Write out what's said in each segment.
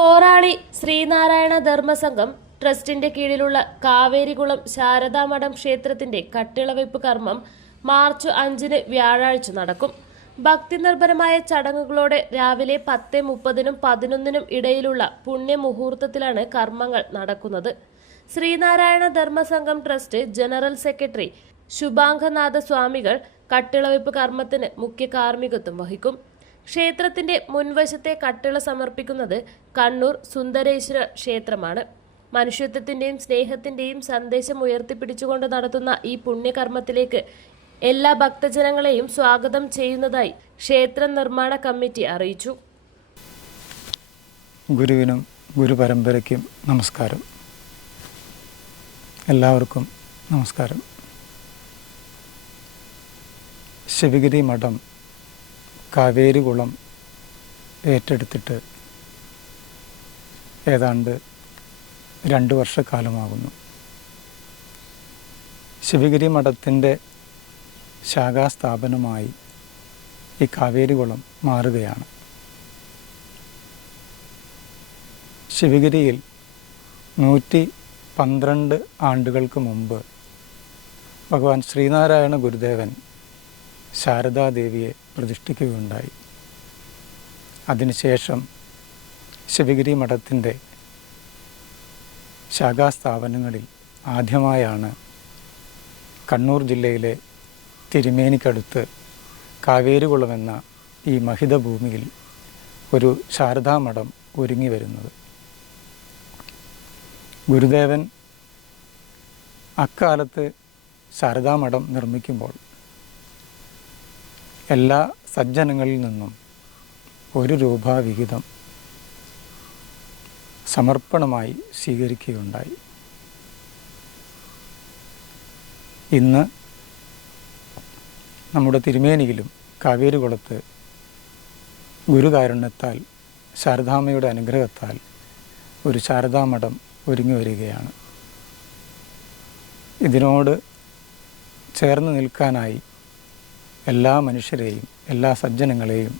പോരാളി ശ്രീനാരായണ ധർമ്മസംഘം ട്രസ്റ്റിന്റെ കീഴിലുള്ള കാവേരികുളം ശാരദാമഠം ക്ഷേത്രത്തിന്റെ കട്ടിളവയ്പ് കർമ്മം മാർച്ച് 5 വ്യാഴാഴ്ച നടക്കും. ഭക്തിനിർഭരമായ ചടങ്ങുകളോടെ രാവിലെ 10:30-നും 11-നും ഇടയിലുള്ള പുണ്യമുഹൂർത്തത്തിലാണ് കർമ്മങ്ങൾ നടക്കുന്നത്. Sreenarayana Dharmasangham trust general secretary Shubhanganatha സ്വാമികൾ കട്ടിളവയ്പ് കർമ്മത്തിന് മുഖ്യ കാർമ്മികത്വം വഹിക്കും. ക്ഷേത്രത്തിന്റെ മുൻവശത്തെ കട്ടിള സമർപ്പിക്കുന്നത് കണ്ണൂർ സുന്ദരേശ്വര ക്ഷേത്രമാണ്. മനുഷ്യത്വത്തിന്റെയും സ്നേഹത്തിന്റെയും സന്ദേശം ഉയർത്തിപ്പിടിച്ചുകൊണ്ട് നടത്തുന്ന ഈ പുണ്യകർമ്മത്തിലേക്ക് എല്ലാ ഭക്തജനങ്ങളെയും സ്വാഗതം ചെയ്യുന്നതായി ക്ഷേത്ര നിർമ്മാണ കമ്മിറ്റി അറിയിച്ചു. ഗുരുവിനും ഗുരുപരമ്പരയ്ക്കും നമസ്കാരം. എല്ലാവർക്കും നമസ്കാരം. ശിവഗിരി മഠം കാവേരികുളം ഏറ്റെടുത്തിട്ട് ഏതാണ്ട് 2 വർഷക്കാലമാകുന്നു. ശിവഗിരി മഠത്തിൻ്റെ ശാഖാസ്ഥാപനമായി ഈ കാവേരികുളം മാറുകയാണ്. ശിവഗിരിയിൽ 112 ആണ്ടുകൾക്ക് മുമ്പ് ഭഗവാൻ ശ്രീനാരായണ ഗുരുദേവൻ ശാരദാദേവിയെ പ്രതിഷ്ഠിക്കുകയുണ്ടായി. അതിനുശേഷം ശിവഗിരി മഠത്തിൻ്റെ ശാഖാസ്ഥാപനങ്ങളിൽ ആദ്യമായാണ് കണ്ണൂർ ജില്ലയിലെ തിരുമേനിക്കടുത്ത് കാവേരികുളമെന്ന ഈ മഹിത ഭൂമിയിൽ ഒരു ശാരദാമഠം ഒരുങ്ങി വരുന്നത്. ഗുരുദേവൻ അക്കാലത്ത് ശാരദാമഠം നിർമ്മിക്കുമ്പോൾ എല്ലാ സജ്ജനങ്ങളിൽ നിന്നും 1 രൂപ വിഹിതം സമർപ്പണമായി സ്വീകരിക്കുകയുണ്ടായി. ഇന്ന് നമ്മുടെ തിരുമേനിയിലും കാവേരികുളത്ത് ഗുരുകാരുണ്യത്താൽ ശാരദാമ്മയുടെ അനുഗ്രഹത്താൽ ഒരു ശാരദാമഠം ഒരുങ്ങി വരികയാണ്. ഇതിനോട് ചേർന്ന് നിൽക്കാനായി എല്ലാ മനുഷ്യരെയും എല്ലാ സജ്ജനങ്ങളെയും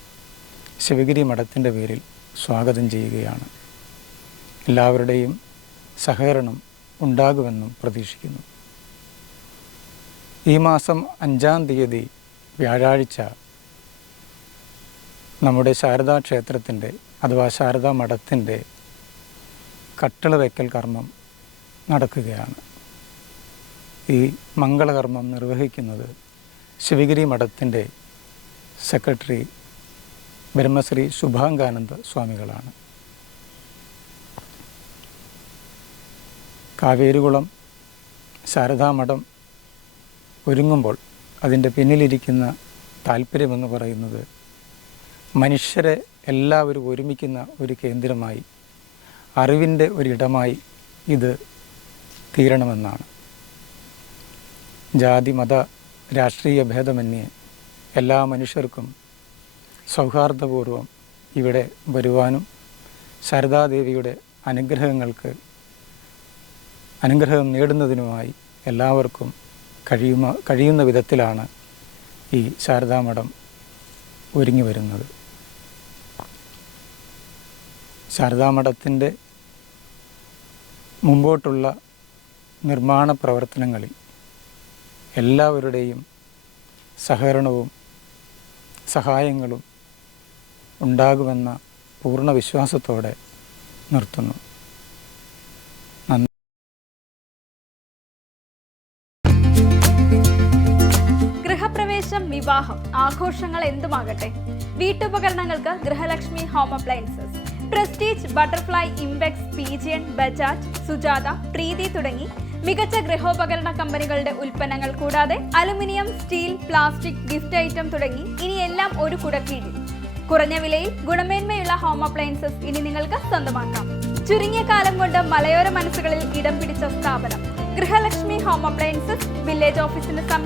ശിവഗിരി മഠത്തിൻ്റെ പേരിൽ സ്വാഗതം ചെയ്യുകയാണ്. എല്ലാവരുടെയും സഹകരണം ഉണ്ടാകുമെന്നും പ്രതീക്ഷിക്കുന്നു. ഈ മാസം 5-ാം തീയതി വ്യാഴാഴ്ച നമ്മുടെ ശാരദാ ക്ഷേത്രത്തിൻ്റെ അഥവാ ശാരദാ മഠത്തിൻ്റെ കട്ടിള വയ്ക്കൽ കർമ്മം നടക്കുകയാണ്. ഈ മംഗളകർമ്മം നിർവഹിക്കുന്നത് ശിവഗിരി മഠത്തിൻ്റെ സെക്രട്ടറി ബ്രഹ്മശ്രീ ശുഭാംഗാനന്ദ സ്വാമികളാണ്. കാവേരികുളം ശാരദാമഠം ഒരുങ്ങുമ്പോൾ അതിൻ്റെ പിന്നിലിരിക്കുന്ന താല്പര്യമെന്ന് പറയുന്നത് മനുഷ്യരെ എല്ലാവരും ഒരുമിക്കുന്ന ഒരു കേന്ദ്രമായി, അറിവിൻ്റെ ഒരിടമായി ഇത് തീരണമെന്നാണ്. ജാതി മത രാഷ്ട്രീയ ഭേദമന്യേ എല്ലാ മനുഷ്യർക്കും സൗഹാർദ്ദപൂർവം ഇവിടെ വരുവാനും ശാരദാദേവിയുടെ അനുഗ്രഹം നേടുന്നതിനുമായി എല്ലാവർക്കും കഴിയുന്ന വിധത്തിലാണ് ഈ ശാരദാമഠം ഒരുങ്ങി വരുന്നത്. ശാരദാമഠത്തിൻ്റെ മുമ്പോട്ടുള്ള നിർമ്മാണ പ്രവർത്തനങ്ങളിൽ എല്ലാവരുടെയും സഹകരണവും സഹായങ്ങളും ഉണ്ടാകുമെന്ന പൂർണ്ണ വിശ്വാസത്തോടെ നിർത്തുന്നു. ഗൃഹപ്രവേശം, വിവാഹം, ആഘോഷങ്ങൾ എന്തുമാകട്ടെ, വീട്ടുപകരണങ്ങൾക്ക് Grihalakshmi home appliances, Prestige, Butterfly, Impex, Pigeon, Bajaj, Sujatha, Preethi തുടങ്ങി മികച്ച ഗൃഹോപകരണ കമ്പനികളുടെ ഉൽപ്പന്നങ്ങൾ കൂടാതെ aluminium, steel, plastic, gift item തുടങ്ങി ഇനി എല്ലാം ഒരു കുടക്കീഴിൽ. കുറഞ്ഞ വിലയിൽ ഗുണമേന്മയുള്ള ഹോം അപ്ലയൻസസ് ഇനി നിങ്ങൾക്ക് സ്വന്തമാക്കാം. ചുരുങ്ങിയ കാലം കൊണ്ട് മലയോര മനസ്സുകളിൽ ഇടം പിടിച്ച സ്ഥാപനം ഗൃഹലക്ഷ്മി ഹോം അപ്ലയൻസസ്, വില്ലേജ് ഓഫീസിന് സമീപം.